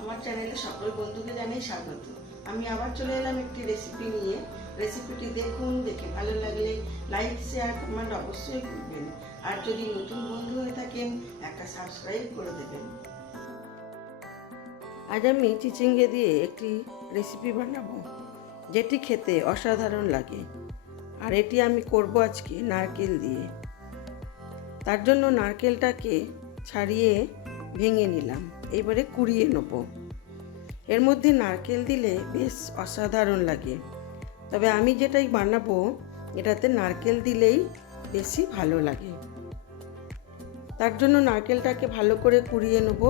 আমার চ্যানেলে সকল বন্ধুকে জানাই স্বাগত। আমি আবার চলে এলাম একটি রেসিপি নিয়ে। রেসিপিটি দেখুন, দেখে ভালো লাগলে লাইক শেয়ার কমেন্ট অবশ্যই করবেন। আর যদি নতুন বন্ধু হয়ে থাকেন একটা সাবস্ক্রাইব করে দেবেন। আজ আমি চিচিঙ্গে দিয়ে একটি রেসিপি বানাবো যেটি খেতে অসাধারণ লাগে। আর এটি আমি করব আজকে নারকেল দিয়ে। তার জন্য নারকেলটাকে ছাড়িয়ে ভেঙে নিলাম, এবারে কুড়িয়ে নেব। এর মধ্যে নারকেল দিলে বেশ অসাধারণ লাগে, তবে আমি যেটাই বানাবো এটাতে নারকেল দিলেই বেশি ভালো লাগে। তার জন্য নারকেলটাকে ভালো করে কুড়িয়ে নেব।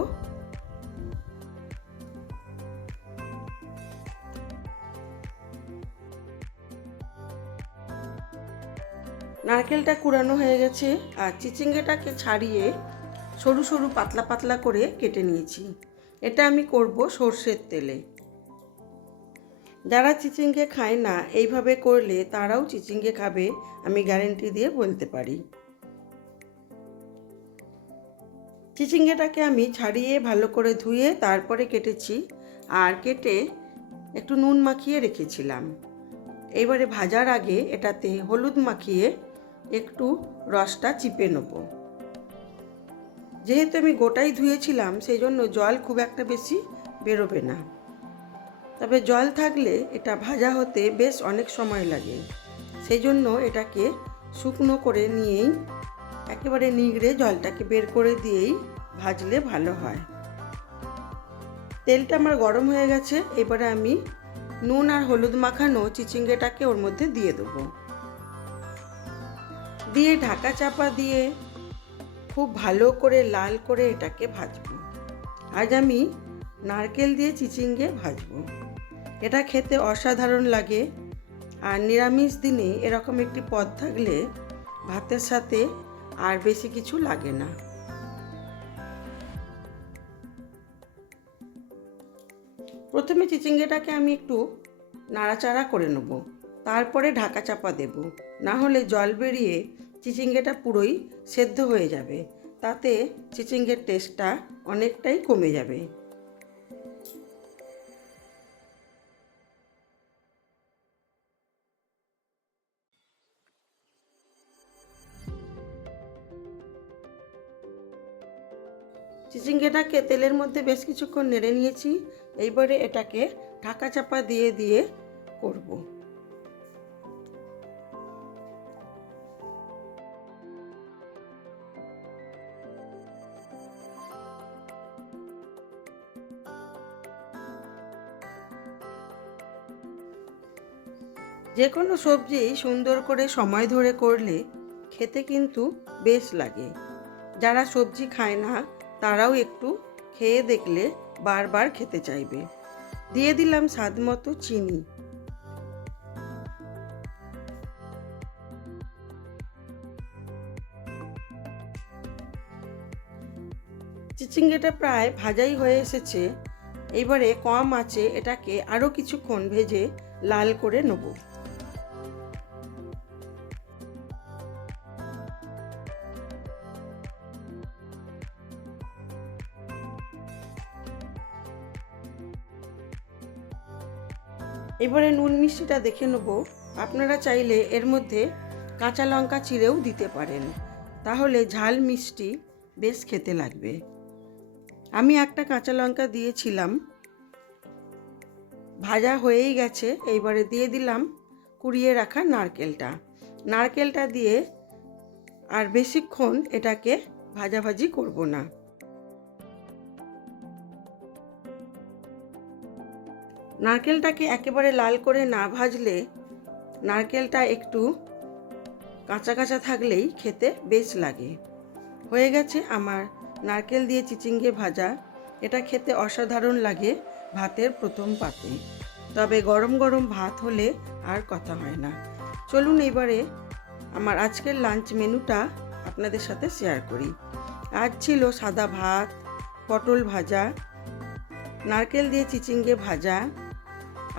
নারকেলটা কুড়ানো হয়ে গেছে, আর চিচিঙ্গেটাকে ছাড়িয়ে সরু সরু পাতলা পাতলা করে কেটে নিয়েছি। এটা আমি করব সর্ষের তেলে। যারা চিচিঙ্গে খায় না এইভাবে করলে তারাও চিচিঙ্গে খাবে, আমি গ্যারেন্টি দিয়ে বলতে পারি। চিচিঙ্গেটাকে আমি ছাড়িয়ে ভালো করে ধুয়ে তারপরে কেটেছি, আর কেটে একটু নুন মাখিয়ে রেখেছিলাম। এবারে ভাজার আগে এটাতে হলুদ মাখিয়ে একটু রসটা চিপে নেব। যেহেতু আমি গোটাই ধুয়েছিলাম সেই জন্য জল খুব একটা বেশি বেরোবে না, তবে জল থাকলে এটা ভাজা হতে বেশ অনেক সময় লাগে। সেই জন্য এটাকে শুকনো করে নিয়েই একেবারে নিগড়ে জলটাকে বের করে দিয়েই ভাজলে ভালো হয়। তেলটা আমার গরম হয়ে গেছে, এবারে আমি নুন আর হলুদ মাখানো চিচিঙ্গেটাকে ওর মধ্যে দিয়ে দেবো। দিয়ে ঢাকা চাপা দিয়ে খুব ভালো করে লাল করে এটাকে ভাজবো। আজ আমি নারকেল দিয়ে চিচিঙ্গে ভাজবো। এটা খেতে অসাধারণ লাগে, আর নিরামিষ দিনে এরকম একটি পদ থাকলে ভাতের সাথে আর বেশি কিছু লাগে না। প্রথমে চিচিঙ্গেটাকে আমি একটু নাড়াচাড়া করে নেব, তারপরে ঢাকা চাপা দেব, না হলে জল বেরিয়ে চিচিঙ্গেটা পুরোই সেদ্ধ হয়ে যাবে, তাতে চিচিঙ্গের টেস্টটা অনেকটাই কমে যাবে। চিচিঙ্গেটাকে তেলের মধ্যে বেশ কিছুক্ষণ নেড়ে নিয়েছি, এইবারে এটাকে ঢাকা চাপা দিয়ে দিয়ে করব। যে কোনো সবজি সুন্দর করে সময় ধরে করলে খেতে কিন্তু বেশ লাগে। যারা সবজি খায় না তারাও একটু খেয়ে দেখলে বারবার খেতে চাইবে। দিয়ে দিলাম স্বাদ মতো চিনি। চিচিঙ্গেটা প্রায় ভাজাই হয়ে এসেছে, এবারে কম আঁচে এটাকে আরও কিছুক্ষণ ভেজে লাল করে নেব। এবারে নুন মিষ্টিটা দেখে নেব। আপনারা চাইলে এর মধ্যে কাঁচা লঙ্কা চিড়েও দিতে পারেন, তাহলে ঝাল মিষ্টি বেশ খেতে লাগবে। আমি একটা কাঁচা লঙ্কা দিয়েছিলাম। ভাজা হয়েই গেছে, এইবারে দিয়ে দিলাম কুড়িয়ে রাখা নারকেলটা দিয়ে আর বেশিক্ষণ এটাকে ভাজাভাজি করব না। নারকেলটাকে একেবারে লাল করে না ভাজলে নারকেলটা একটু কাঁচা কাঁচা থাকলেই খেতে বেশ লাগে। হয়ে গেছে আমার নারকেল দিয়ে চিচিঙ্গে ভাজা। এটা খেতে অসাধারণ লাগে ভাতের প্রথম পাতে, তবে গরম গরম ভাত হলে আর কথা হয় না। চলুন এবারে আমার আজকের লাঞ্চ মেনুটা আপনাদের সাথে শেয়ার করি। আজ ছিল সাদা ভাত, পটল ভাজা, নারকেল দিয়ে চিচিঙ্গে ভাজা,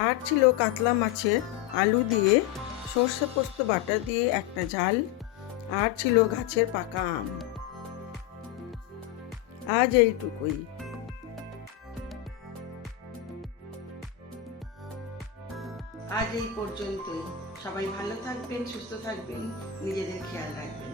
আর ছিল কাতলা মাছের আলু দিয়ে সর্ষে পোস্ত বাটা দিয়ে একটা ঝাল, আর ছিল গাছের পাকা আম। আজ এইটুকুই। আজ এই পর্যন্তই। সবাই ভালো থাকবেন, সুস্থ থাকবেন, নিজেদের খেয়াল রাখবেন।